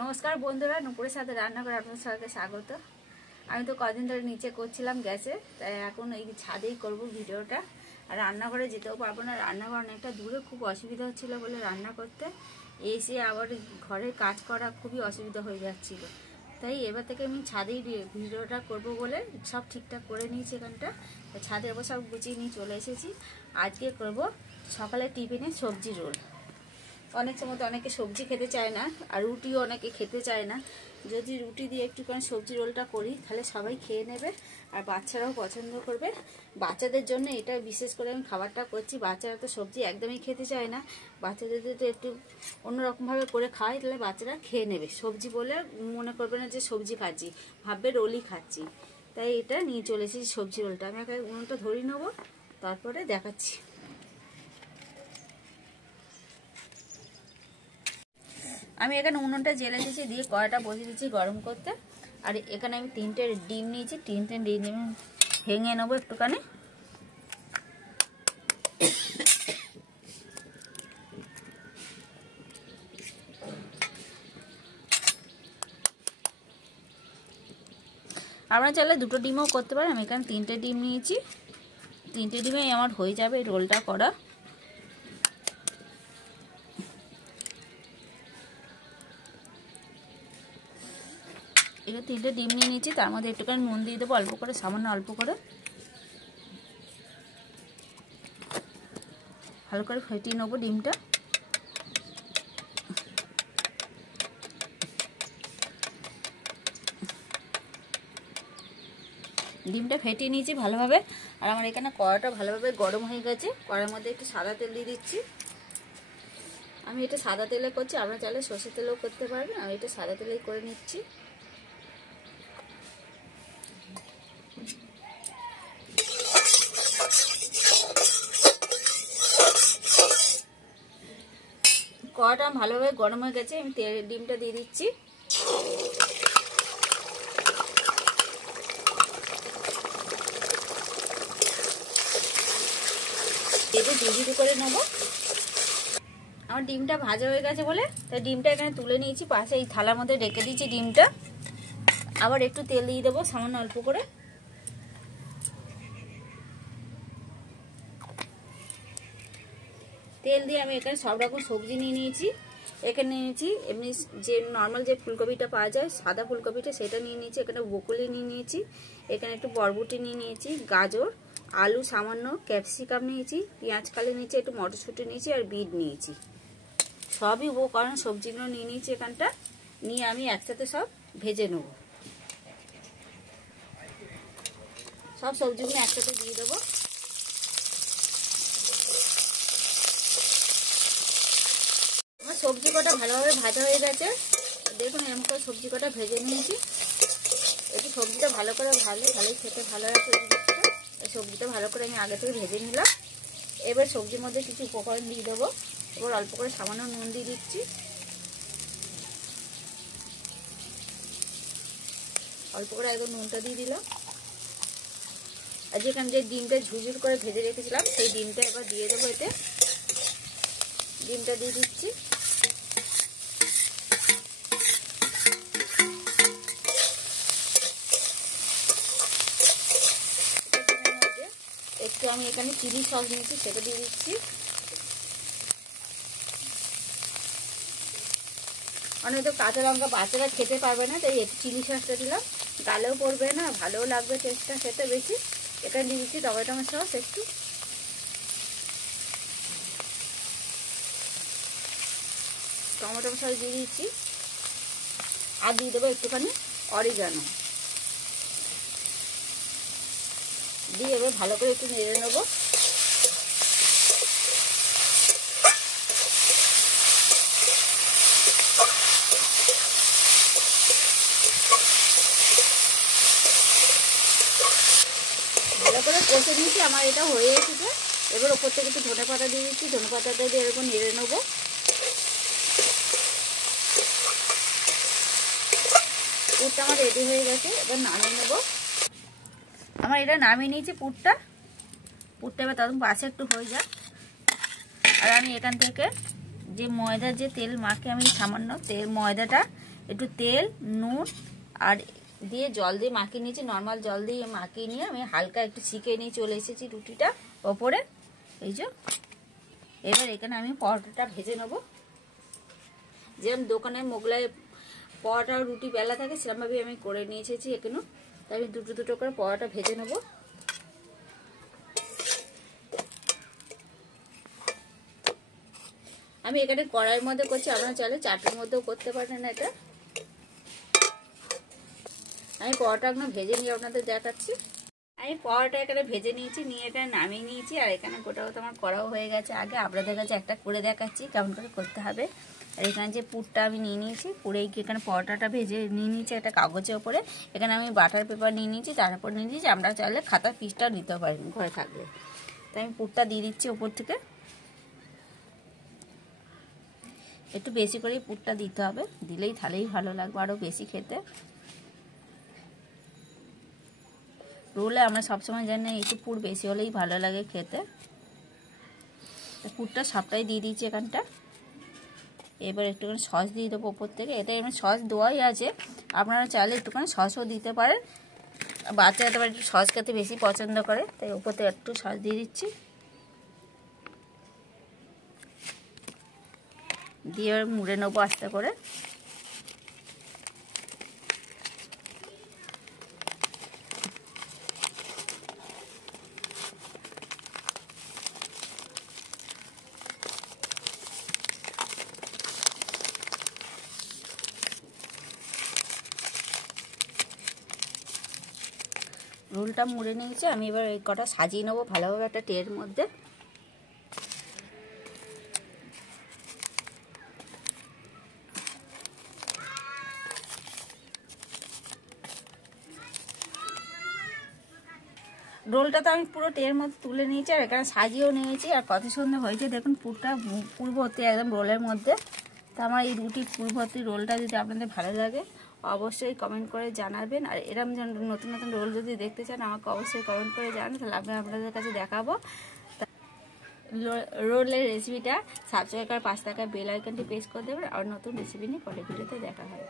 নমস্কার বন্ধুরা, নুপুরের সাথে রান্না করে আপনাদের সবাইকে স্বাগত। আমি তো কদিন ধরে নিচে করছিলাম গ্যাসে, তাই এখন এই ছাদেই করব ভিডিওটা। আর রান্নাঘরে যেতেও পারবো না, রান্নাঘর অনেকটা দূরে, খুব অসুবিধা হচ্ছিলো বলে রান্না করতে এসে আবার ঘরের কাজ করা খুবই অসুবিধা হয়ে যাচ্ছিল। তাই এবার থেকে আমি ছাদেই ভিডিওটা করব বলে সব ঠিকঠাক করে নিয়েছি। এখানটা ছাদে এবার সব গুছিয়ে নিয়ে চলে এসেছি। আজকে করব সকালে টিফিনে সবজি রোল। অনেক সময় তো অনেকে সবজি খেতে চায় না, আর রুটিও অনেকে খেতে চায় না। যদি রুটি দিয়ে একটুখানি সবজি রোলটা করি তাহলে সবাই খেয়ে নেবে, আর বাচ্চারাও পছন্দ করবে। বাচ্চাদের জন্য এটা বিশেষ করে আমি খাবারটা করছি। বাচ্চারা তো সবজি একদমই খেতে চায় না, বাচ্চাদের যদি একটু অন্যরকমভাবে করে খাওয়াই তাহলে বাচ্চারা খেয়ে নেবে। সবজি বলে মনে করবে না যে সবজি খাচ্ছি, ভাববে রোলই খাচ্ছি। তাই এটা নিয়ে চলে এসেছি সবজি রোলটা। আমি একে উনুনটা ধরিয়ে নেবো, তারপরে দেখাচ্ছি। আমি এখানে উনুনটা জেলে দিয়েছি, দিয়ে কড়াটা বসিয়ে দিচ্ছি গরম করতে। আর এখানে আমি 3টে ডিম নিয়েছি, 3টে ডিম ভেঙে নেবো একটুখানি। আপনারা চাইলে 2টো ডিমও করতে পারেন। আমি এখানে 3টে ডিম নিয়েছি, 3টে ডিমেই আমার হয়ে যাবে এই রোলটা করা। এবার 3টে ডিম নিয়ে নিয়েছি, তার মধ্যে একটুখানি নুন দিয়ে দেবো অল্প করে, সামান্য অল্প করে। ভালো করে ফেটিয়ে নেবো ডিমটা। ডিমটা ফেটিয়ে নিয়েছি ভালোভাবে। আর আমার এখানে কড়াটা ভালোভাবে গরম হয়ে গেছে। কড়ার মধ্যে একটু সাদা তেল দিয়ে দিচ্ছি। আমি এটা সাদা তেলে করছি, আপনারা চাইলে সর্ষের তেলেও করতে পারবেন। আমি এটা সাদা তেলেই করে নিচ্ছি। কড়াটা ভালোভাবে গরম হয়ে গেছে, আমি ডিমটা দিয়ে দিচ্ছি। দুটো করে নেবো। আমার ডিমটা ভাজা হয়ে গেছে বলে তাই ডিমটা এখানে তুলে নিয়েছি, পাশে এই থালার মধ্যে রেখে দিয়েছি ডিমটা। আবার একটু তেল দিয়ে দেবো সামান্য অল্প করে। তেল দিয়ে আমি এখানে সব রকম সবজি নিয়ে নিয়েছি। এখানে নিয়েছি এমনি যে নর্মাল যে ফুলকপিটা পাওয়া যায়, সাদা ফুলকপিটা, সেটা নিয়ে নিয়েছি। এখানে ব্রকলি নিয়ে নিয়েছি, এখানে একটু বরবটি নিয়ে নিয়েছি, গাজর, আলু সামান্য, ক্যাপসিকাম নিয়েছি, পেঁয়াজ কালি নিয়েছি, একটু মটরশুঁটি নিয়েছি, আর বিট নিয়েছি। সবই উপকরণ সবজিগুলো নিয়ে নিয়েছি এখানটা। নিয়ে আমি একসাথে সব ভেজে নেব। সব সবজিগুলো একসাথে দিয়ে দেবো। আমার সবজি কটা ভালোভাবে ভাজা হয়ে গেছে। দেখুন এরকম করে সবজি কটা ভেজে নিয়েছি। একটু সবজিটা ভালো করে ভালোই খেতে ভালো লাগছে। এই সবজিটা ভালো করে আমি আগে থেকে ভেজে নিলাম। এবার সবজির মধ্যে কিছু উপকরণ দিয়ে দেবো। এবার অল্প করে সামান্য নুন দিয়ে দিচ্ছি, অল্প করে একদম নুনটা দিয়ে দিলাম। আর যেখানে যে ডিমটা ঝুরঝুর করে ভেজে রেখেছিলাম সেই ডিমটা এবার দিয়ে দেবো এতে। ডিমটা দিয়ে দিচ্ছি। একটু আমি এখানে চিলি সস নিয়েছি, সেটা দিয়ে দিচ্ছি। অনেক তো কাঁচা লঙ্কা বাচ্চারা খেতে পারবে না, তাই একটু চিলি সসটা দিলাম। গালেও পড়বে না, ভালোও লাগবে টেস্টটা খেতে বেশি। এখানে দিয়ে দিচ্ছি টমেটো সস, একটু টমেটো সস দিয়ে দিচ্ছি। আর দিয়ে দেবো একটুখানি অরিগানো দিয়ে এবার ভালো করে একটু নেড়ে নেবো। ভালো করে কষে নিয়েছি, আমার এটা হয়ে এসেছে। এবার ওপর থেকে একটু ধনে পাতা দিয়ে দিচ্ছি। ধনে পাতাটা দিয়ে এরকম নেড়ে নেবো। পুরটা আমার রেডি হয়ে গেছে, এবার নামিয়ে নেবো। আমার এটা নামিয়ে নিয়েছি পুরটা এবার তখন পাশে একটু হয়ে যায়। আর আমি এখান থেকে যে ময়দার যে তেল মাখে আমি সামান্য তেল ময়দাটা একটু তেল, নুন আর দিয়ে জল দিয়ে মাখিয়ে নিয়েছি। নর্মাল জল দিয়ে মাখিয়ে নিয়ে আমি হালকা একটু ছিকে নিয়ে চলে এসেছি রুটিটা ওপরে। এই যে এবার এখানে আমি পরোটাটা ভেজে নেবো। যেরকম দোকানে মোগলাই পরোটা রুটি বেলা থাকে সেরকমভাবে আমি করে নিয়ে এসেছি এখানে। তাই আমি দুটো দুটো করে পরোটা ভেজে নেবো। আমি এখানে কড়াইয়ের মধ্যে করছি, আপনারা চাইলে চাটুর মধ্যেও করতে পারেন এটা। আমি পরোটা এখানে ভেজে নিয়ে আপনাদের দেখাচ্ছি। আমি পরোটা এখানে ভেজে নিয়েছি, নিয়ে এখানে নামিয়ে নিয়েছি। আর এখানে গোটাও তো আমার করাও হয়ে গেছে। আগে আপনাদের কাছে একটা করে দেখাচ্ছি কেমন করে করতে হবে। আর এখানে যে পুরটা আমি নিয়ে নিয়েছি, পুরে এখানে পরোটাটা ভেজে নিয়ে নিয়েছি একটা কাগজের ওপরে। এখানে আমি বাটার পেপার নিয়ে নিয়েছি, তারপর নিয়ে নিয়েছি আমরা চাইলে খাতার পিসটা নিতে পারি ঘরে থাকলে। তাই আমি পুরটা দিয়ে দিচ্ছি ওপর থেকে। একটু বেশি করেই পুরটা দিতে হবে, দিলেই তাহলেই ভালো লাগবে আরও বেশি খেতে। রোলে আমরা সবসময় জানি একটু পুর বেশি হলেই ভালো লাগে খেতে। পুরটা সবটাই দিয়ে দিয়েছি এখানটা। এবার একটুখানি সস দিয়ে দেবো ওপর থেকে। এটা এমনি সস দেওয়াই আছে, আপনারা চাইলে একটুখানি সসও দিতে পারেন। বাচ্চারা তো একটু সস খেতে বেশি পছন্দ করে, তাই ওপর থেকে একটু সস দিয়ে দিচ্ছি। দিয়ে এবার মুড়ে নেবো আস্তে করে। রোলটা মুড়ে নিয়েছি, আমি এবার এই কটা সাজিয়ে নেবো ভালোভাবে একটা ট্রের মধ্যে। রোলটা তো আমি পুরো ট্রের মধ্যে তুলে নিয়েছি আর এখানে সাজিয়েও নিয়েছি। আর কত সুন্দর হয়েছে দেখুন, পুরটা পুর ভর্তি একদম রোলের মধ্যে। তো আমার এই রুটি পুর ভর্তি রোলটা যদি আপনাদের ভালো লাগে অবশ্যই কমেন্ট করে জানাবেন। আর এরকম নতুন নতুন রোল যদি দেখতে চান আমাকে অবশ্যই কমেন্ট করে জানান, তাহলে আমি আপনাদের কাছে দেখাবো। রোলের রেসিপিটা সাবস্ক্রাইব করে 5 টাকা বেল আইকনটি প্রেস করে দেবেন। আর নতুন রেসিপি নিয়ে পরের ভিডিওতে দেখা হবে।